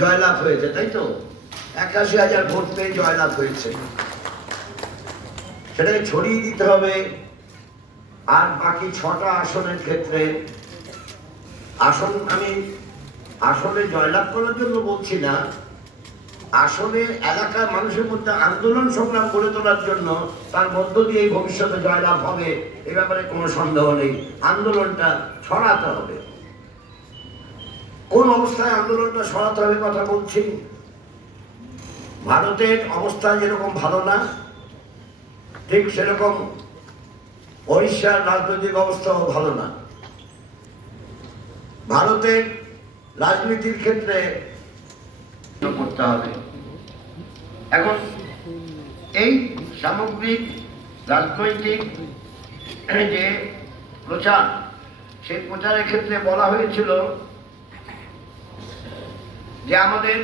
জয়লাভ হয়েছে, তাই তো ৮১,০০০ ভোট পেয়ে জয়লাভ হয়েছে। সেটাকে ছড়িয়ে দিতে হবে। আর বাকি ৬টা আসনের ক্ষেত্রে আসন আমি আসলে জয়লাভ করার জন্য বলছি না, আসলে এলাকার মানুষের মধ্যে আন্দোলন সংগ্রাম গড়ে তোলার জন্য তার মধ্য দিয়ে ভবিষ্যতে জয়লাভ হবে, এ ব্যাপারে কোনো সন্দেহ নেই। আন্দোলনটা ছড়াতে হবে। কোন অবস্থায় আন্দোলনটা সরাতে হবে কথা বলছি। ভারতের অবস্থা যেরকম ভালো না, ঠিক সেরকম ওড়িশার রাজনৈতিক অবস্থাও ভালো না। ভারতের রাজনীতির ক্ষেত্রে করতে হবে। এখন এই সামগ্রিক রাজনৈতিক যে প্রচার, সেই প্রচারের ক্ষেত্রে বলা হয়েছিল যে আমাদের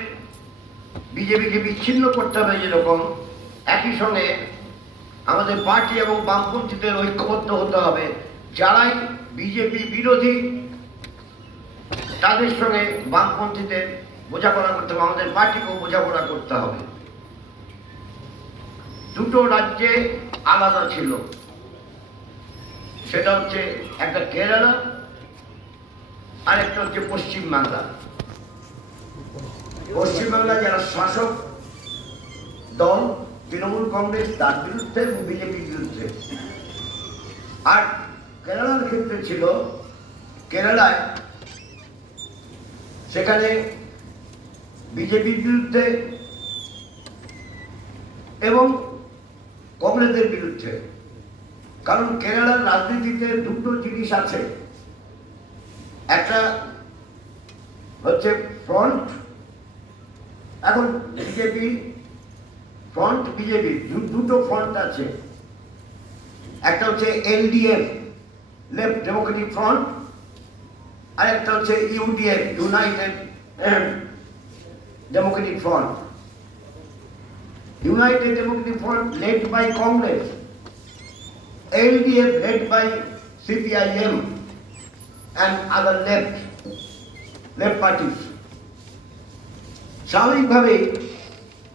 বিজেপিকে বিচ্ছিন্ন করতে হবে, যেরকম একই সঙ্গে আমাদের পার্টি এবং বামপন্থীদের ঐক্যবদ্ধ হতে হবে। যারাই বিজেপি বিরোধী তাদের সঙ্গে বামপন্থীদের বোঝাপড়া করতে হবে, আমাদের পার্টিকেও বোঝাপড়া করতে হবে। দুটো রাজ্যে আলাদা ছিল, সেটা হচ্ছে একটা কেরালা আর একটা হচ্ছে পশ্চিমবাংলা। পশ্চিমবাংলা যারা শাসক দল তৃণমূল কংগ্রেস, তার বিরুদ্ধে এবং বিজেপির বিরুদ্ধে। আর কেরালার ক্ষেত্রে ছিল, কেরালায় সেখানে বিজেপির বিরুদ্ধে এবং কংগ্রেসের বিরুদ্ধে। কারণ কেরালার রাজনীতিতে দুটো জিনিস আছে, একটা হচ্ছে ফ্রন্ট, এখন বিজেপি ফ্রন্ট, বিজেপি দুটো ফ্রন্ট আছে। একটা হচ্ছে এলডিএফ, লেফট ডেমোক্রেটিক ফ্রন্ট, আর একটা হচ্ছে UDF, United Democratic front. United Democratic front led by Congress, LDF led by CPIM and other left parties. স্বাভাবিকভাবে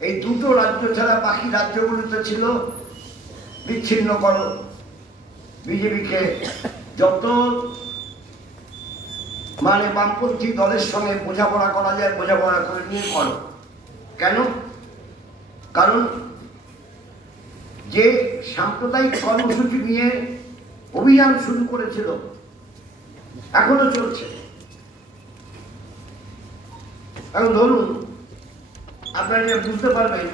এই দুটো রাজ্য ছাড়া বাকি রাজ্যগুলোতে ছিল বিচ্ছিন্ন করো, বিজেপিকে যত বামপন্থী দলের সঙ্গে বোঝাপড়া করা যায় বোঝাপড়া করে নিয়ে করো। কেন? কারণ যে সাম্প্রদায়িক কর্মসূচি নিয়ে অভিযান শুরু করেছিল এখনো চলছে। এখন ধরুন, আপনারা বুঝতে পারবেন